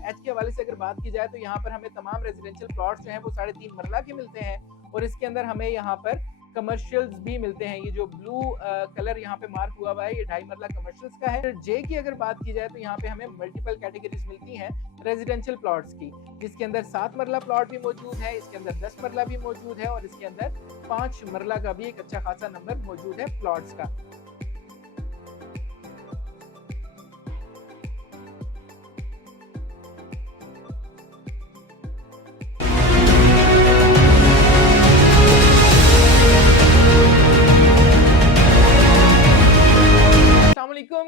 H के हवाले से अगर बात की जाए तो यहाँ पर हमें तमाम रेजिडेंशियल प्लॉट्स जो हैं वो 3.5 मरला के मिलते हैं और इसके अंदर हमें यहाँ पर कमर्शियल्स भी मिलते हैं। ये जो ब्लू कलर यहाँ पे मार्क हुआ हुआ है ये 2.5 मरला कमर्शियल्स का है। जे की अगर बात की जाए तो यहाँ पे हमें मल्टीपल कैटेगरीज मिलती हैं रेजिडेंशियल प्लॉट्स की, जिसके अंदर 7 मरला प्लॉट भी मौजूद है, इसके अंदर 10 मरला भी मौजूद है और इसके अंदर 5 मरला का भी एक अच्छा खासा नंबर मौजूद है प्लॉट्स का।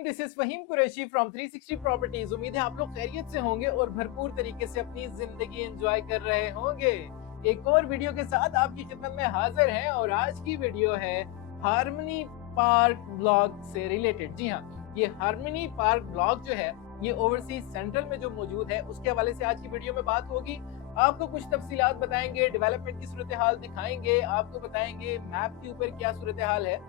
This is Fahim Qureshi from 360 properties. उम्मीद है आप लोग खैरियत से होंगे और भरपूर तरीके से अपनी जिंदगी एंजॉय कर रहे होंगे। एक और वीडियो के साथ आपकी खिदमत में हाजिर हैं और आज की वीडियो है हार्मनी पार्क ब्लॉक से रिलेटेड। जी हाँ, ये हार्मनी पार्क ब्लॉक जो है ये ओवरसीज सेंट्रल में जो मौजूद है उसके हवाले से आज की वीडियो में बात होगी। आपको कुछ तफसीलात बताएंगे, डेवलपमेंट की सूरत हाल दिखाएंगे, आपको बताएंगे मैप के ऊपर क्या सूरत हाल है।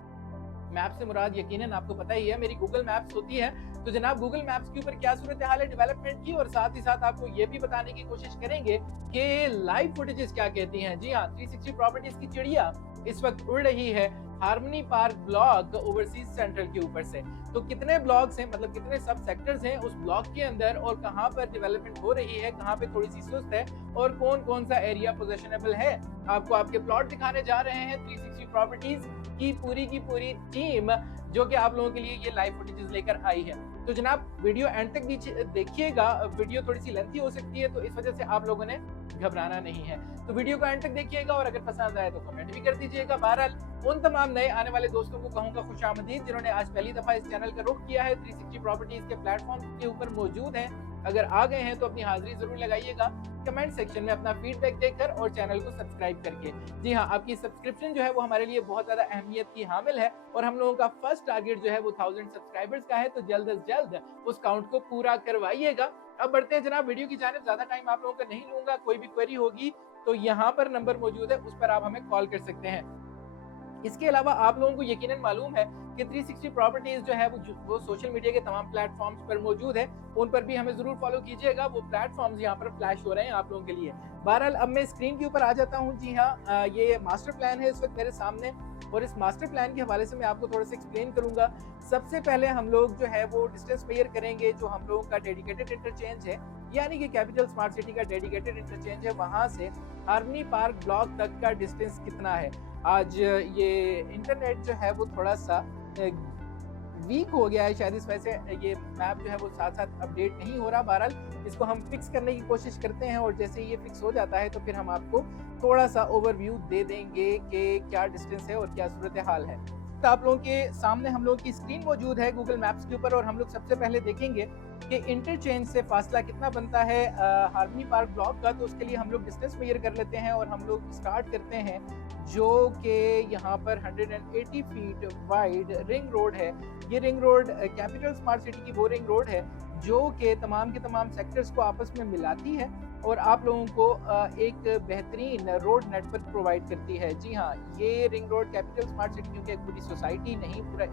मैप से मुराद यकीनन आपको पता ही है मेरी गूगल मैप्स होती है, तो जनाब गूगल मैप्स के ऊपर क्या सूरत हाल है डेवलपमेंट की, और साथ ही साथ आपको ये भी बताने की कोशिश करेंगे कि लाइव फुटेजेस क्या कहती हैं। जी हाँ, 360 प्रॉपर्टीज की चिड़िया इस वक्त उड़ रही है harmony park block overseas central के ऊपर से। तो कितने ब्लॉक्स हैं, मतलब कितने सब सेक्टर्स हैं उस ब्लॉक के अंदर और कहां पर डेवलपमेंट हो रही है, कहां पे थोड़ी सी सुस्त है और कौन कौन सा एरिया पोजेशनेबल है, आपको आपके प्लॉट दिखाने जा रहे हैं 360 प्रॉपर्टीज की पूरी टीम, जो कि आप लोगों के लिए ये लाइव फुटेजेस लेकर आई है। तो जनाब वीडियो एंड तक भी देखिएगा, वीडियो थोड़ी सी लेंथी हो सकती है तो इस वजह से आप लोगों ने घबराना नहीं है। तो वीडियो को एंड तक देखिएगा और अगर पसंद आए तो कमेंट भी कर दीजिएगा। बहरहाल उन तमाम नए आने वाले दोस्तों को कहूंगा खुशामदीद जिन्होंने आज पहली दफा इस चैनल का रुख किया है, 360 प्रॉपर्टीज के प्लेटफॉर्म के ऊपर मौजूद है। अगर आ गए हैं तो अपनी हाजिरी जरूर लगाइएगा कमेंट सेक्शन में अपना फीडबैक देकर और चैनल को सब्सक्राइब करके। जी हाँ, आपकी सब्सक्रिप्शन जो है वो हमारे लिए बहुत ज्यादा अहमियत की हामिल है और हम लोगों का फर्स्ट टारगेट जो है वो 1000 सब्सक्राइबर्स का है, तो जल्द से जल्द उस काउंट को पूरा करवाइएगा। अब बढ़ते हैं जनाब वीडियो की जानिब, ज्यादा टाइम आप लोगों का नहीं लूंगा। कोई भी क्वेरी होगी तो यहाँ पर नंबर मौजूद है, उस पर आप हमें कॉल कर सकते हैं। इसके अलावा आप लोगों को यकीनन मालूम है कि 360 प्रॉपर्टीज जो है वो सोशल मीडिया के तमाम प्लेटफॉर्म्स पर मौजूद है, उन पर भी हमें जरूर फॉलो कीजिएगा। वो प्लेटफॉर्म्स यहाँ पर फ्लैश हो रहे हैं आप लोगों के लिए। बहरहाल अब मैं स्क्रीन के ऊपर आ जाता हूँ। जी हाँ, ये मास्टर प्लान है इस वक्त मेरे सामने और इस मास्टर प्लान के हवाले से मैं आपको थोड़ा सा एक्सप्लेन करूंगा। सबसे पहले हम लोग जो है वो डिस्टेंस मेजर करेंगे, जो हम लोगों का डेडिकेटेड इंटरचेंज है यानी कि कैपिटल स्मार्ट सिटी का डेडिकेटेड इंटरचेंज है, वहां से हार्मनी पार्क ब्लॉक तक का डिस्टेंस कितना है। आज ये इंटरनेट जो है वो थोड़ा सा वीक हो गया है, शायद इस वजह से ये मैप जो है वो साथ साथ अपडेट नहीं हो रहा। बहरहाल इसको हम फिक्स करने की कोशिश करते हैं और जैसे ये फिक्स हो जाता है तो फिर हम आपको थोड़ा सा ओवरव्यू दे देंगे कि क्या डिस्टेंस है और क्या सूरत हाल है। तो आप लोगों के सामने हम लोग की स्क्रीन मौजूद है गूगल मैप्स के ऊपर और हम लोग सबसे पहले देखेंगे कि इंटरचेंज से फासला कितना बनता है हार्मनी पार्क ब्लॉक का। तो उसके लिए हम लोग डिस्टेंस मेजर कर लेते हैं और हम लोग स्टार्ट करते हैं जो कि यहाँ पर 180 फीट वाइड रिंग रोड है। ये ring road capital smart city की वो रिंग रोड है जो कि तमाम के तमाम सेक्टर्स को आपस में मिलाती है और आप लोगों को एक बेहतरीन रोड नेटवर्क प्रोवाइड करती है। जी हाँ, ये ring road capital smart city क्योंकि एक पूरी सोसाइटी नहीं पूरा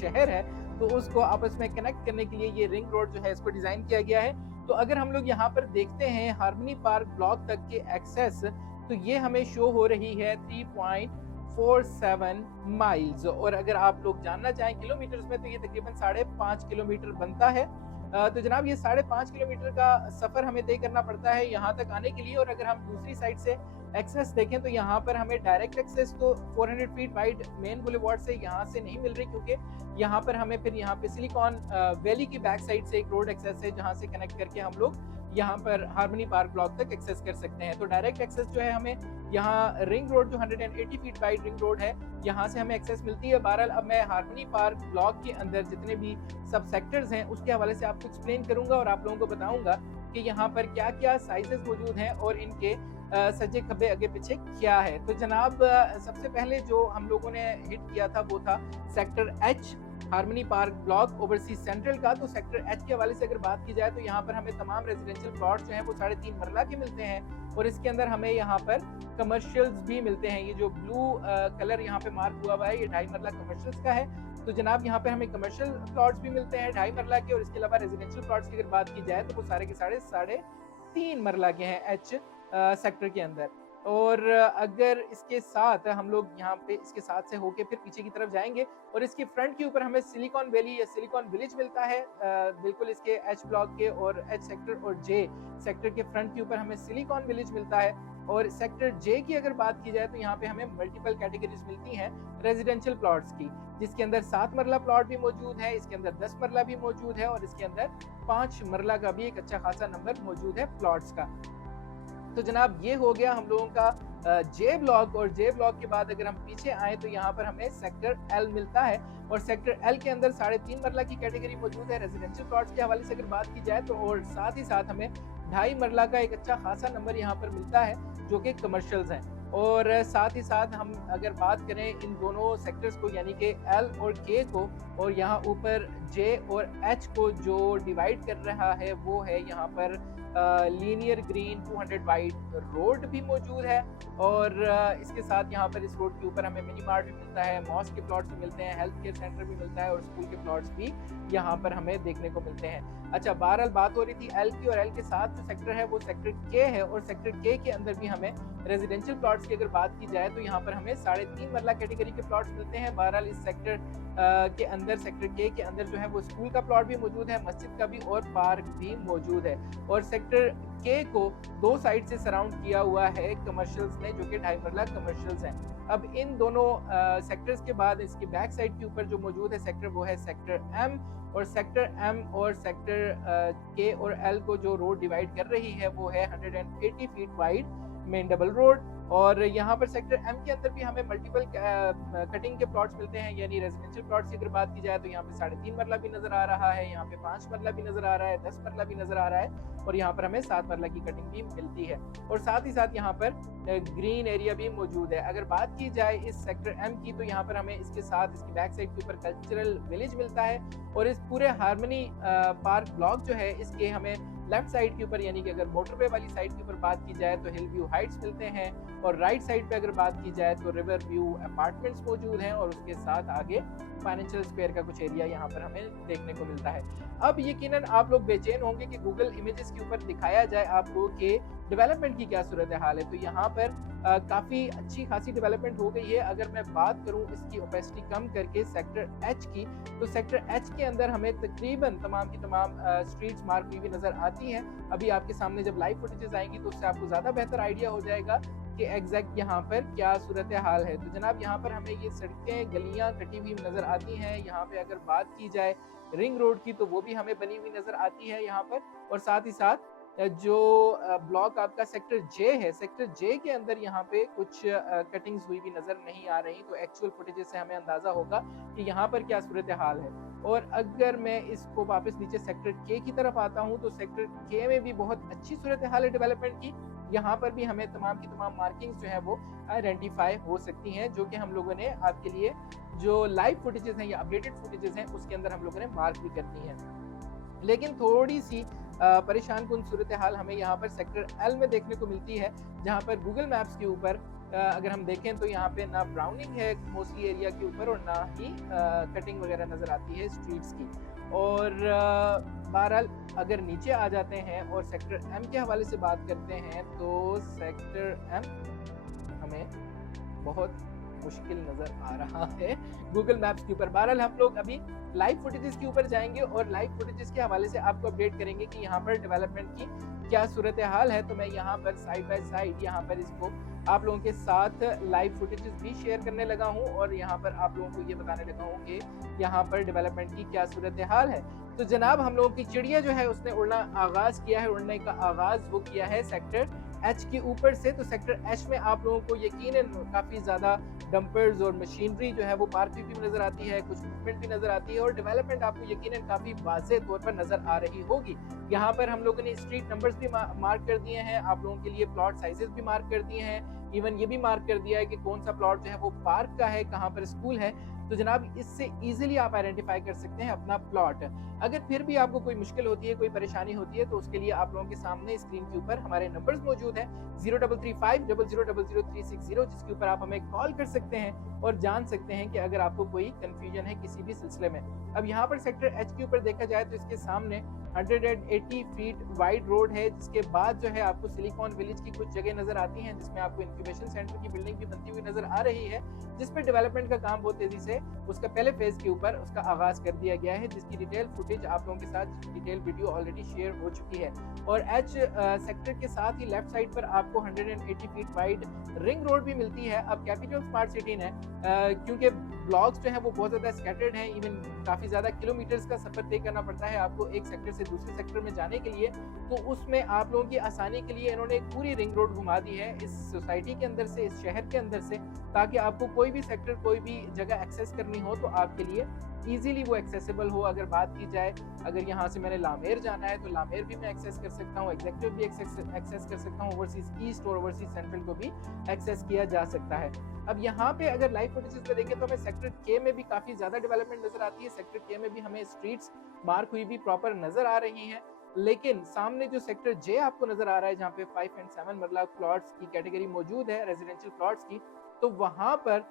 शहर है तो उसको आपस में कनेक्ट करने के लिए ये रिंग रोड जो है इसको डिजाइन किया गया है। तो अगर हम लोग यहाँ पर देखते हैं हार्मनी पार्क ब्लॉक तक के एक्सेस, तो ये हमें शो हो रही है 3.47 माइल्स और अगर आप लोग जानना चाहें किलोमीटर्स में तो ये तकरीबन 5.5 किलोमीटर बनता है। तो जनाब ये 5.5 किलोमीटर का सफर हमें तय करना पड़ता है यहाँ तक आने के लिए। और अगर हम दूसरी साइड से एक्सेस देखें तो यहाँ पर हमें डायरेक्ट एक्सेस तो 400 फीट वाइड मेन बुलेवार्ड से यहाँ से नहीं मिल रही, क्योंकि यहाँ पर हमें फिर यहाँ पे सिलिकॉन वैली की बैक साइड से एक रोड एक्सेस है जहाँ से कनेक्ट करके हम लोग यहाँ पर हार्मनी पार्क ब्लॉक तक एक्सेस कर सकते हैं। तो डायरेक्ट एक्सेस जो है हमें यहाँ रिंग रोड जो 180 फीट वाइड रिंग रोड है यहाँ से हमें एक्सेस मिलती है। बहरहाल अब मैं हार्मनी पार्क ब्लॉक के अंदर जितने भी सब सेक्टर्स हैं उसके हवाले से आपको एक्सप्लेन करूंगा और आप लोगों को बताऊंगा कि यहाँ पर क्या क्या साइजेस मौजूद हैं और इनके सज्जे खब्बे आगे पीछे क्या है। तो जनाब सबसे पहले जो हम लोगों ने हिट किया था वो था sector H harmony park block overseas central का, तो सेक्टर एच के हवाले से अगर बात की जाए तो यहाँ पर हमें तमाम रेजिडेंशियल प्लॉट जो हैं वो 3.5 मरला के मिलते हैं और इसके अंदर हमें यहाँ पर कमर्शियल्स भी मिलते हैं। ये जो ब्लू कलर यहाँ पे मार्क हुआ है ये 2.5 मरला कमर्शियल्स का है। तो जनाब यहाँ पे हमें कमर्शियल प्लॉट्स भी मिलते हैं 2.5 मरला के और इसके अलावा रेजिडेंशियल प्लॉट्स की अगर बात की जाए तो वो सारे के साढ़े 3.5 मरला के हैं एच सेक्टर के अंदर। और अगर इसके साथ हम लोग यहाँ पे इसके साथ से होके फिर पीछे की तरफ जाएंगे और इसके फ्रंट के ऊपर हमें सिलिकॉन वैली या सिलिकॉन विलेज मिलता है बिल्कुल इसके एच ब्लॉक के और एच सेक्टर और जे सेक्टर के फ्रंट के ऊपर हमें सिलिकॉन विलेज मिलता है। और सेक्टर जे की अगर बात की जाए तो यहाँ पे हमें मल्टीपल कैटेगरीज मिलती हैं रेजिडेंशियल प्लॉट्स की, जिसके अंदर 7 मरला प्लॉट भी मौजूद है, इसके अंदर 10 मरला भी मौजूद है और इसके अंदर 5 मरला का भी एक अच्छा खासा नंबर मौजूद है प्लॉट्स का। तो जनाब ये हो गया हम लोगों का जे ब्लॉक। और जे ब्लॉक के बाद अगर हम पीछे आए तो यहाँ पर हमें सेक्टर एल मिलता है और सेक्टर एल के अंदर 3.5 मरला की कैटेगरी मौजूद है रेजिडेंशियल प्लॉट्स के हवाले से अगर बात की जाए तो, और साथ ही साथ हमें 2.5 मरला का एक अच्छा खासा नंबर यहाँ पर मिलता है जो कि कमर्शियल्स हैं। और साथ ही साथ हम अगर बात करें इन दोनों सेक्टर्स को यानी कि एल और के को, और यहाँ ऊपर जे और एच को जो डिवाइड कर रहा है वो है यहाँ पर लीनियर ग्रीन 200 वाइड रोड भी मौजूद है। और इसके साथ यहाँ पर इस रोड के ऊपर हमें मिनी मार्ट भी मिलता है, मॉस्क के प्लॉट्स भी मिलते हैं, हेल्थ केयर सेंटर भी मिलता है और स्कूल के प्लॉट्स भी यहाँ पर हमें देखने को मिलते हैं। अच्छा, बहरहाल बात हो रही थी एल की, और एल के साथ जो सेक्टर है वो सेक्टर के है और सेक्टर के अंदर भी हमें रेजिडेंशियल प्लॉट्स की अगर बात की जाए तो यहाँ पर हमें 3.5 मरला कैटेगरी के प्लॉट्स मिलते हैं। बहरहाल इस सेक्टर के अंदर सेक्टर के अंदर जो है वो स्कूल का प्लॉट भी मौजूद है, मस्जिद का भी और पार्क भी मौजूद है। और सेक्टर के को 2 साइड से सराउंड किया हुआ है कमर्शियल्स ने जो कि 2.5 मरला कमर्शियल्स हैं। अब इन दोनों सेक्टर्स के बाद इसकी बैक साइड के ऊपर जो मौजूद है सेक्टर वो है सेक्टर एम, और सेक्टर एम और सेक्टर के और एल को जो रोड डिवाइड कर रही है वो है 180 feet wide main double road. और यहाँ पर सेक्टर एम के अंदर भी हमें मल्टीपल कटिंग के प्लॉट्स मिलते हैं, यानी रेजिडेंशियल प्लॉट्स की अगर बात की जाए तो यहाँ पे 3.5 मरला भी नजर आ रहा है, यहाँ पे 5 मरला भी नजर आ रहा है, 10 मरला भी नजर आ रहा है और यहाँ पर हमें 7 मरला की कटिंग भी मिलती है। और साथ ही साथ यहाँ पर ग्रीन एरिया भी मौजूद है। अगर बात की जाए इस सेक्टर एम की तो यहाँ पर हमें इसके साथ इसकी बैक साइड के ऊपर कल्चरल विलेज मिलता है और इस पूरे हार्मनी पार्क ब्लॉक जो है इसके हमें लेफ्ट साइड के ऊपर यानी कि अगर मोटरवे वाली साइड के ऊपर बात की जाए तो हिल व्यू हाइट्स मिलते हैं और राइट साइड पे अगर बात की जाए तो रिवर व्यू अपार्टमेंट्स मौजूद हैं और उसके साथ आगे फाइनेंशियल स्क्वायर का कुछ एरिया यहाँ पर हमें देखने को मिलता है। अब यकीनन आप लोग बेचैन होंगे कि गूगल इमेजेस के ऊपर दिखाया जाए आपको कि डेवलपमेंट की क्या सूरत हाल है। तो यहाँ पर काफ़ी अच्छी खासी डेवलपमेंट हो गई है। अगर मैं बात करूँ इसकी ओपेसिटी कम करके सेक्टर एच की, तो सेक्टर एच के अंदर हमें तकरीबन तमाम की तमाम स्ट्रीट्स मार्क हुई भी नज़र आती हैं। अभी आपके सामने जब लाइव फुटेजेस आएंगी तो उससे आपको ज़्यादा बेहतर आइडिया हो जाएगा कि एग्जैक्ट यहाँ पर क्या सूरत हाल है। तो जनाब यहाँ पर हमें ये सड़कें गलियाँ कटी हुई नज़र आती हैं। यहाँ पे अगर बात की जाए रिंग रोड की तो वो भी हमें बनी हुई नज़र आती है यहाँ पर। और साथ ही साथ जो ब्लॉक आपका सेक्टर जे है, सेक्टर जे के अंदर यहाँ पे कुछ कटिंग्स हुई भी नज़र नहीं आ रही। तो एक्चुअल फुटेजेस से हमें अंदाज़ा होगा कि यहाँ पर क्या सूरत हाल है। और अगर मैं इसको वापस नीचे सेक्टर के की तरफ आता हूँ तो सेक्टर के में भी बहुत अच्छी सूरत हाल है डेवलपमेंट की। यहाँ पर भी हमें तमाम की तमाम मार्किंग्स जो है वो आइडेंटिफाई हो सकती हैं, जो कि हम लोगों ने आपके लिए जो लाइव फुटेजेस हैं या अपडेटेड फुटेजेस हैं उसके अंदर हम लोगों ने मार्क भी कर दी हैं। लेकिन थोड़ी सी परेशान कुन सूरत हाल हमें यहाँ पर सेक्टर एल में देखने को मिलती है, जहाँ पर गूगल मैप्स के ऊपर अगर हम देखें तो यहाँ पे ना ब्राउनिंग है मोस्टली एरिया के ऊपर और ना ही कटिंग वगैरह नज़र आती है स्ट्रीट्स की। और बहरहाल अगर नीचे आ जाते हैं और सेक्टर एम के हवाले से बात करते हैं तो सेक्टर एम हमें बहुत मुश्किल नज़र आ रहा है गूगल मैप्स के ऊपर। बहरहाल हम लोग अभी लाइव फुटेजेस के ऊपर जाएंगे और लाइव फुटेजेस के हवाले से आपको अपडेट करेंगे कि यहाँ पर डेवलपमेंट की क्या सूरत हाल है। तो मैं यहाँ पर साइड बाय साइड यहाँ पर इसको आप लोगों के साथ लाइव फुटेजेस भी शेयर करने लगा हूँ और यहाँ पर आप लोगों को ये बताने लगा हूँ कि यहाँ पर डेवलपमेंट की क्या सूरत हाल है। तो जनाब हम लोगों की चिड़िया जो है उसने उड़ना आगाज किया है, उड़ने का आगाज वो किया है सेक्टर एच के ऊपर से। तो सेक्टर एच में आप लोगों को यकीनन काफ़ी ज़्यादा डंपर्स और मशीनरी जो है वो पार्क हुई भी नज़र आती है, कुछ मूवमेंट भी नज़र आती है और डेवलपमेंट आपको यकीनन काफ़ी वाज़ेह तौर पर नज़र आ रही होगी। यहाँ पर हम लोगों ने स्ट्रीट नंबर्स भी मार्क कर दिए हैं, आप लोगों के लिए प्लॉट साइजेस भी मार्क कर दिए हैं, इवन ये भी मार्क कर दिया है कि कौन सा प्लॉट जो है वो पार्क का है, कहाँ पर स्कूल है। तो जनाब इससे इजीली आप आइडेंटिफाई कर सकते हैं अपना प्लॉट। अगर फिर भी आपको कोई मुश्किल होती है, कोई परेशानी होती है, तो उसके लिए आप लोगों के सामने स्क्रीन के ऊपर हमारे नंबर्स मौजूद हैं 0335000360, जिसके ऊपर आप हमें कॉल कर सकते हैं और जान सकते हैं कि अगर आपको कोई कंफ्यूजन है किसी भी सिलसिले में। अब यहाँ पर सेक्टर एच के ऊपर देखा जाए तो इसके सामने 180 फीट वाइड रोड है, जिसके बाद जो है आपको सिलिकॉन विलेज की कुछ जगह नजर आती हैं, जिसमें आपको इंक्यूबेशन सेंटर की बिल्डिंग भी बनती हुई नजर आ रही है, जिसपे डेवलपमेंट का काम बहुत तेजी से उसका पहले फेज के ऊपर उसका आगाज कर दिया गया है, जिसकी डिटेल फुटेज आप लोगों के साथ डिटेल वीडियो ऑलरेडी शेयर हो चुकी है। और एच सेक्टर के साथ ही लेफ्ट साइड पर आपको 180 फीट वाइड रिंग रोड भी मिलती है। अब कैपिटल स्मार्ट सिटी ने क्योंकि ब्लॉक्स जो है वो बहुत ज्यादा स्कैटर्ड हैं, इवन काफी ज्यादा किलोमीटर्स का सफर तय करना पड़ता है आपको एक सेक्टर से दूसरे सेक्टर में जाने के लिए, तो उसमें आप लोगों की आसानी के लिए इन्होंने एक पूरी रिंग रोड घुमा दी है इस सोसाइटी के अंदर से, इस शहर के अंदर से, ताकि आपको कोई भी सेक्टर, कोई भी जगह एक्सेस करनी हो तो आपके लिए इजीली वो एक्सेसिबल हो। अगर बात की जाए, अगर यहाँ से मैंने लामेर जाना है तो लामेर भी मैं एक्सेस कर सकता हूँ, एग्जीक्यूटिव भी एक्सेस कर सकता हूँ, ओवरसीज ईस्ट और ओवरसीज सेंट्रल को भी एक्सेस किया जा सकता है। अब यहाँ पे अगर लाइव फुटेजेस में देखें तो हमें सेक्टर के में भी काफी ज्यादा डेवलपमेंट नजर आती है। सेक्टर के में भी हमें स्ट्रीट्स मार्क हुई भी प्रॉपर नजर आ रही हैं, लेकिन सामने जो सेक्टर जे आपको नजर आ रहा है, जहाँ पे 5 एंड 7 मरला प्लॉट्स की कैटेगरी मौजूद है रेजिडेंशियल प्लॉट्स की, तो वहां पर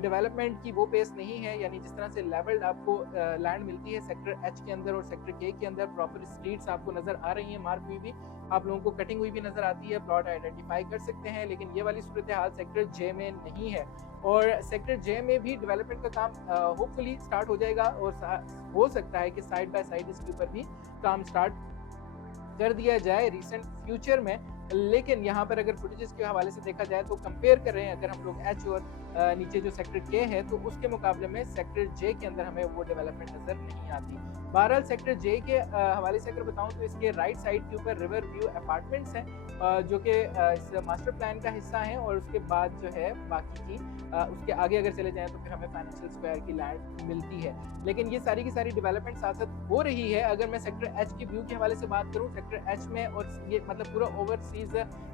डेवलपमेंट की वो पेस नहीं है। यानी जिस तरह से लेवल्ड आपको लैंड मिलती है सेक्टर एच के अंदर और सेक्टर के अंदर, प्रॉपर स्ट्रीट्स आपको नजर आ रही हैं मार्क हुई भी, आप लोगों को कटिंग हुई भी नजर आती है, प्लॉट आइडेंटिफाई कर सकते हैं, लेकिन ये वाली सूरत हाल सेक्टर जे में नहीं है। और सेक्टर जे में भी डेवलपमेंट का काम होपफुली स्टार्ट हो जाएगा और हो सकता है कि साइड बाय साइड इसके ऊपर भी काम स्टार्ट कर दिया जाए रिसेंट फ्यूचर में। लेकिन यहाँ पर अगर फुटेजेस के हवाले से देखा जाए तो कंपेयर कर रहे हैं अगर हम लोग एच और नीचे जो सेक्टर के है, तो उसके मुकाबले में सेक्टर जे के अंदर हमें वो डेवलपमेंट नजर नहीं आती। बहरहाल सेक्टर जे के हवाले से अगर बताऊं तो इसके राइट साइड के ऊपर रिवर व्यू अपार्टमेंट्स हैं, जो कि इस मास्टर प्लान का हिस्सा हैं, और उसके बाद जो है बाकी की उसके आगे अगर चले जाएं तो फिर हमें फाइनेंशियल स्क्वायर की लैंड मिलती है। लेकिन ये सारी की सारी डेवलपमेंट साथ साथ हो रही है। अगर मैं सेक्टर एच की व्यू के हवाले से बात करूं, सेक्टर एच में, और ये मतलब पूरा ओवरसीज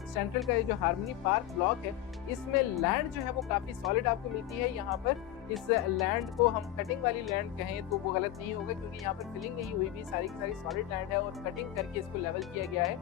सेंट्रल का जो हार्मनी पार्क ब्लॉक है, इसमें लैंड जो है वो काफी सॉलिड आपको मिलती है। यहाँ पर इस लैंड को हम कटिंग वाली लैंड कहें तो वो गलत नहीं होगा, क्योंकि यहाँ पर फिलिंग नहीं हुई भी, सारी की सारी सॉलिड लैंड है और कटिंग करके इसको लेवल किया गया है,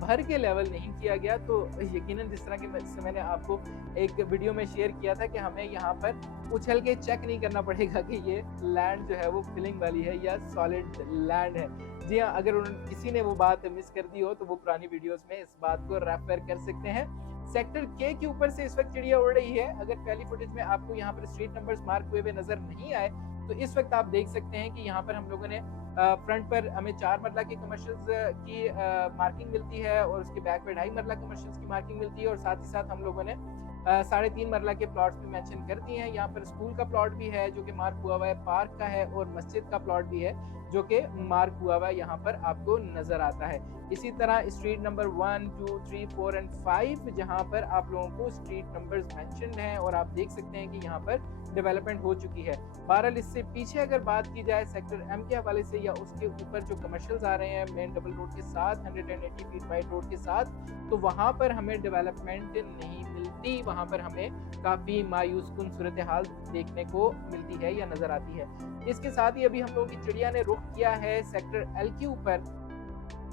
भर के लेवल नहीं किया गया। तो यकीनन जिस तरह के मैंने आपको एक वीडियो में शेयर किया था कि हमें यहाँ पर उछल के चेक नहीं करना पड़ेगा कि ये लैंड जो है वो फिलिंग वाली है या सॉलिड लैंड है। जी हाँ, अगर किसी ने वो बात मिस कर दी हो तो वो पुरानी वीडियोस में इस बात को रेफर कर सकते हैं। सेक्टर के ऊपर से इस वक्त चिड़िया उड़ रही है। अगर पहली फुटेज में आपको यहाँ पर स्ट्रीट नंबर्स मार्क हुए हुए नजर नहीं आए, तो इस वक्त आप देख सकते हैं कि यहाँ पर हम लोगों ने फ्रंट पर हमें 4 मरला की कमर्शियल्स की मार्किंग मिलती है, और उसके बैक पर 2.5 मरला कमर्शियल्स की मार्किंग मिलती है, और साथ ही साथ हम लोगों ने 3.5 मरला के प्लॉट्स भी मेंशन कर दिए हैं। यहाँ पर स्कूल का प्लॉट भी है जो कि मार्क हुआ हुआ है, पार्क का है, और मस्जिद का प्लॉट भी है जो कि मार्क हुआ हुआ है, यहाँ पर आपको नजर आता है। इसी तरह स्ट्रीट नंबर 1, 2, 3, 4 एंड 5 जहाँ पर आप लोगों को स्ट्रीट नंबर्स मेंशन्ड हैं, और आप देख सकते हैं कि यहाँ पर डेवलपमेंट हो चुकी है। बहरहाल इससे पीछे अगर बात की जाए सेक्टर एम के हवाले से, या उसके ऊपर जो कमर्शियल्स आ रहे हैं मेन डबल रोड के साथ, 180 फीट वाइड रोड के साथ, तो वहाँ पर हमें डेवलपमेंट नहीं मिलती। वहाँ पर हमें काफ़ी मायूस कुन सूरत हाल देखने को मिलती है या नज़र आती है। इसके साथ ही अभी हम लोगों की चिड़िया ने रुख किया है सेक्टर एल के ऊपर,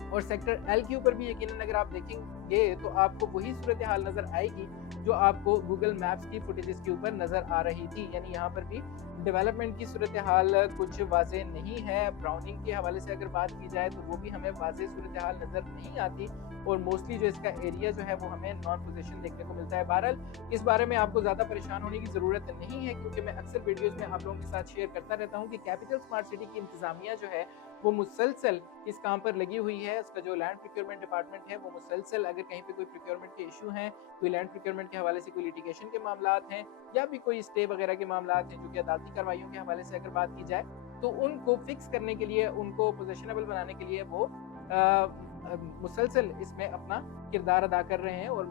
और सेक्टर एल के ऊपर भी यकीनन अगर आप देखेंगे तो आपको वही सूरत हाल नज़र आएगी जो आपको गूगल मैप्स की फुटेजेस के ऊपर नज़र आ रही थी। यानी यहाँ पर भी डेवलपमेंट की सूरत हाल कुछ वाजे नहीं है। ब्राउनिंग के हवाले से अगर बात की जाए तो वो भी हमें वाजे सूरत हाल नज़र नहीं आती, और मोस्टली जो इसका एरिया जो है वो हमें नॉन पोजीशन देखने को मिलता है। बहरहाल इस बारे में आपको ज़्यादा परेशान होने की ज़रूरत नहीं है, क्योंकि मैं अक्सर वीडियोज़ में आप लोगों के साथ शेयर करता रहता हूँ कि कैपिटल स्मार्ट सिटी की इंतज़ामिया जो है वो मुसलसल इस काम पर लगी हुई है। उसका जो लैंड प्रोक्योरमेंट डिपार्टमेंट है वो मुसलसल अगर कहीं पे कोई प्रोक्योरमेंट के इशू हैं, कोई लैंड प्रोक्योरमेंट के हवाले से कोई लिटिगेशन के मामलात हैं, या भी कोई स्टे वगैरह के मामलात हैं जो कि अदालती कार्रवाइयों के हवाले से अगर बात की जाए, तो उनको फिक्स करने के लिए, उनको पोजेशनेबल बनाने के लिए वो मुसलसल इसमें अपना किरदार अदा कर रहे हैं, और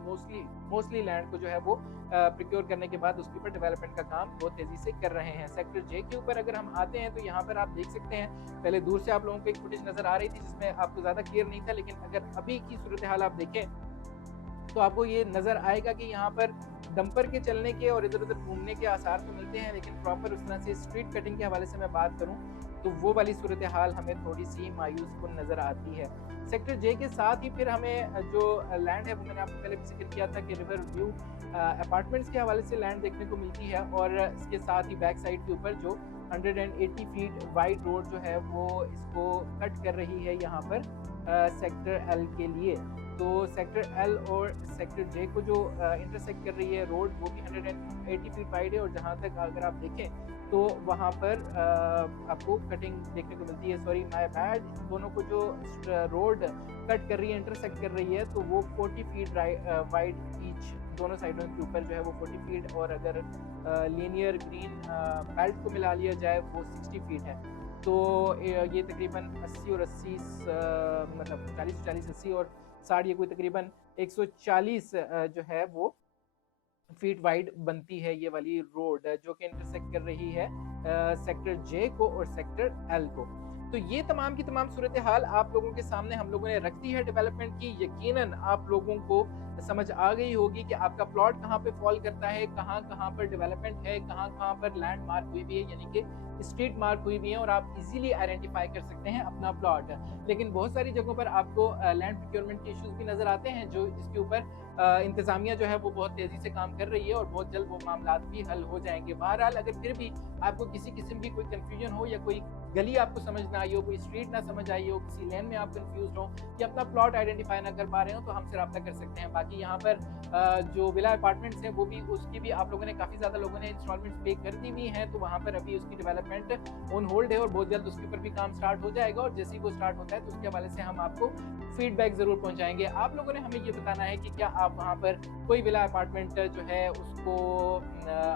मोस्टली लैंड को जो है वो प्रोक्योर करने के बाद उसके ऊपर डेवलपमेंट का काम बहुत तेजी से कर रहे हैं। सेक्टर जे के ऊपर अगर हम आते हैं तो यहाँ पर आप देख सकते हैं, पहले दूर से आप लोगों को एक फुटेज नजर आ रही थी जिसमें आपको ज्यादा क्लियर नहीं था, लेकिन अगर अभी की सूरत हाल आप देखें तो आपको ये नजर आएगा कि यहाँ पर डंपर के चलने के और इधर उधर घूमने के आसार तो मिलते हैं, लेकिन प्रॉपर उस तरह से स्ट्रीट कटिंग के हवाले से मैं बात करूं तो वो वाली सूरत हाल हमें थोड़ी सी मायूस कुन नज़र आती है। सेक्टर जे के साथ ही फिर हमें जो लैंड है वो मैंने आपको पहले भी जिक्र किया था कि रिवर व्यू अपार्टमेंट्स के हवाले से लैंड देखने को मिलती है, और इसके साथ ही बैक साइड के ऊपर जो 180 फीट वाइड रोड जो है वो इसको कट कर रही है यहाँ पर सेक्टर एल के लिए। तो सेक्टर एल और सेक्टर जे को जो इंटरसेक्ट कर रही है रोड वो भी 180 फीट वाइड है, और जहाँ तक अगर आप देखें तो वहाँ पर आपको कटिंग देखने को मिलती है। सॉरी माय बैड, दोनों को जो रोड कट कर रही है, इंटरसेक्ट कर रही है, तो वो 40 फीट वाइड ईच दोनों साइडों के ऊपर जो है वो 40 फीट, और अगर लीनियर ग्रीन बेल्ट को मिला लिया जाए वो 60 फीट है। तो ये तकरीबन 80 और 80 मतलब 40 80 और 60, ये कोई तकरीबन 140 जो है वो फीट वाइड बनती है ये वाली रोड, जो कि इंटरसेक्ट कर रही है सेक्टर जे को और सेक्टर एल को। तो ये तमाम की तमाम सूरत हाल आप लोगों के सामने हम लोगों ने रख दी है डेवलपमेंट की। यकीनन आप लोगों को समझ आ गई होगी कि आपका प्लॉट कहाँ पे फॉल करता है, कहाँ कहाँ पर डेवलपमेंट है, कहाँ कहाँ पर लैंड मार्क हुई भी है, यानी कि स्ट्रीट मार्क हुई भी है, और आप इजीली आइडेंटिफाई कर सकते हैं अपना प्लॉट। लेकिन बहुत सारी जगहों पर आपको लैंड प्रोक्योरमेंट के इश्यूज भी नजर आते हैं, जो जिसके ऊपर इंतजामिया जो है वो बहुत तेजी से काम कर रही है, और बहुत जल्द वो मामला भी हल हो जाएंगे। बहरहाल अगर फिर भी आपको किसी किस्म की कोई कंफ्यूजन हो, या कोई गली आपको समझ ना आई हो, कोई स्ट्रीट ना समझ आई हो, किसी लेन में आप कंफ्यूज हो, या अपना प्लॉट आइडेंटिफाई ना कर पा रहे हो, तो हमसे रब्ता कर सकते हैं। बाकी यहाँ पर जो विला अपार्टमेंट्स हैं वो भी, उसकी भी आप लोगों ने काफ़ी ज़्यादा लोगों ने इंस्टॉलमेंट्स पे कर दी हुई हैं, तो वहाँ पर अभी उसकी डेवलपमेंट ऑन होल्ड है, और बहुत जल्द उसके ऊपर भी काम स्टार्ट हो जाएगा। और जैसे ही वो स्टार्ट होता है तो उसके हवाले से हम आपको फीडबैक ज़रूर पहुँचाएंगे। आप लोगों ने हमें ये बताना है कि क्या आप वहाँ पर कोई विला अपार्टमेंट जो है उसको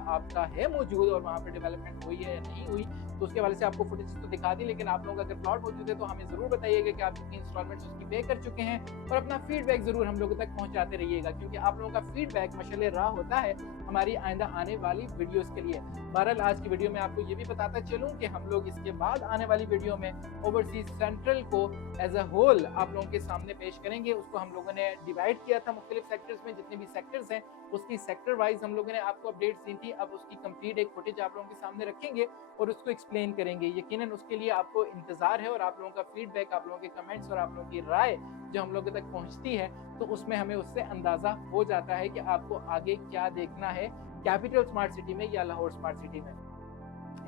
आपका है मौजूद, और वहाँ पर डेवलपमेंट हुई है या नहीं हुई, तो उसके हवाले से आपको फुटेज तो दिखा दी, लेकिन आप लोगों का अगर प्लॉट मौजूद है तो हमें ज़रूर बताइएगा कि आप कितनी इंस्टॉलमेंट्स उसकी पे कर चुके हैं, और अपना फीडबैक ज़रूर हम लोगों तक पहुंचाते रहिएगा, क्योंकि आप लोगों का फीडबैक मशाल राह होता है हमारी आइंदा आने वाली वीडियोस के लिए। बहरहाल आज की वीडियो में आपको ये भी बताता चलूँ कि हम लोग इसके बाद आने वाली वीडियो में ओवरसीज सेंट्रल को एज अ होल आप लोगों के सामने पेश करेंगे। उसको हम लोगों ने डिवाइड किया था मुख्तलिफ सेक्टर्स में, जितने भी सेक्टर्स हैं उसकी सेक्टर वाइज हम लोगों ने आपको अपडेट्स दी थी। अब उसकी कंप्लीट एक फुटेज आप लोगों के सामने रखेंगे और उसको एक्सप्लेन करेंगे। यकीनन उसके लिए आपको इंतजार है, और आप लोगों का फीडबैक, आप लोगों के कमेंट्स और आप लोगों की राय जो हम लोगों तक पहुंचती है, तो उसमें हमें उससे अंदाजा हो जाता है कि आपको आगे क्या देखना है कैपिटल स्मार्ट सिटी में या लाहौर स्मार्ट सिटी में।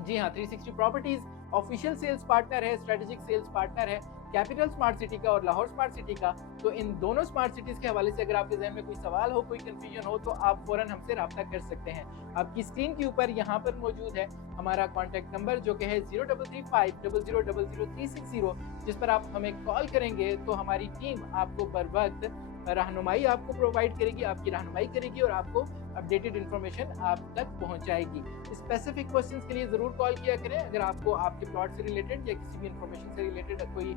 जी हाँ, 360 प्रॉपर्टीज ऑफिशियल सेल्स पार्टनर है, स्ट्रेटेजिक सेल्स पार्टनर है कैपिटल स्मार्ट सिटी का और लाहौर स्मार्ट सिटी का। तो इन दोनों स्मार्ट सिटीज के हवाले से अगर आपके ज़हन में कोई सवाल हो, कोई कंफ्यूजन हो, तो आप फौरन हमसे रब्ता कर सकते हैं। आपकी स्क्रीन के ऊपर यहाँ पर मौजूद है हमारा कॉन्टैक्ट नंबर, जो कि है 033500000360, जिस पर आप हमें कॉल करेंगे तो हमारी टीम आपको बर वक्त रहनुमाई आपको प्रोवाइड करेगी, आपकी रहनुमाई करेगी और आपको अपडेटेड इन्फॉर्मेशन आप तक पहुंचाएगी। स्पेसिफिक क्वेश्चंस के लिए ज़रूर कॉल किया करें। अगर आपको आपके प्लॉट से रिलेटेड या किसी भी इन्फॉर्मेशन से रिलेटेड कोई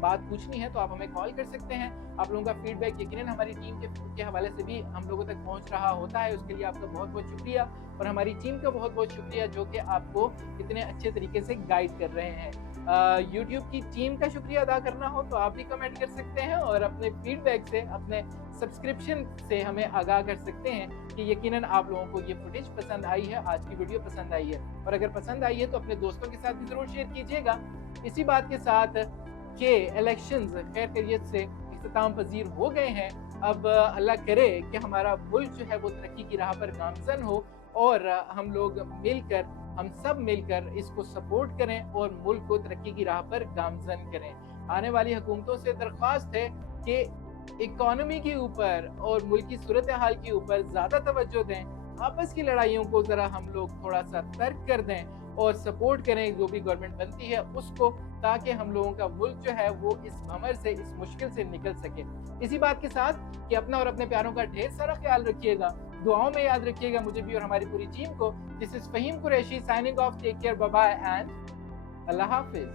बात पूछनी है तो आप हमें कॉल कर सकते हैं। आप लोगों का फीडबैक यकीनन हमारी टीम के हवाले से भी हम लोगों तक पहुंच रहा होता है, उसके लिए आपका बहुत बहुत शुक्रिया, और हमारी टीम का बहुत बहुत शुक्रिया जो कि आपको इतने अच्छे तरीके से गाइड कर रहे हैं। यूट्यूब की टीम का शुक्रिया अदा करना हो तो आप भी कमेंट कर सकते हैं और अपने फीडबैक से, अपने सब्सक्रिप्शन से हमें आगाह कर सकते हैं कि यकीनन आप लोगों को ये फुटेज पसंद आई है, आज की वीडियो पसंद आई है। और अगर पसंद आई है तो अपने दोस्तों के साथ भी ज़रूर शेयर कीजिएगा। इसी बात के साथ के इलेक्शंस खैर खैरियत से इख्तिताम पजीर हो गए हैं। अब अल्लाह करे कि हमारा मुल्क जो है वो तरक्की की राह पर गामजन हो, और हम लोग मिलकर, हम सब मिलकर इसको सपोर्ट करें और मुल्क को तरक्की की राह पर गामजन करें। आने वाली हुकूमतों से दरख्वास्त है कि इकोनॉमी के ऊपर और मुल्क की सूरत हाल के ऊपर ज़्यादा तवज्जो दें, आपस की लड़ाइयों को ज़रा हम लोग थोड़ा सा तर्क कर दें और सपोर्ट करें जो भी गवर्नमेंट बनती है उसको, ताकि हम लोगों का मुल्क जो है वो इस भंवर से, इस मुश्किल से निकल सके। इसी बात के साथ कि अपना और अपने प्यारों का ढेर सारा ख्याल रखिएगा, दुआओं में याद रखिएगा मुझे भी और हमारी पूरी टीम को। This is Fahim Qureshi signing off. Take care, bye bye and अल्लाह हाफिज।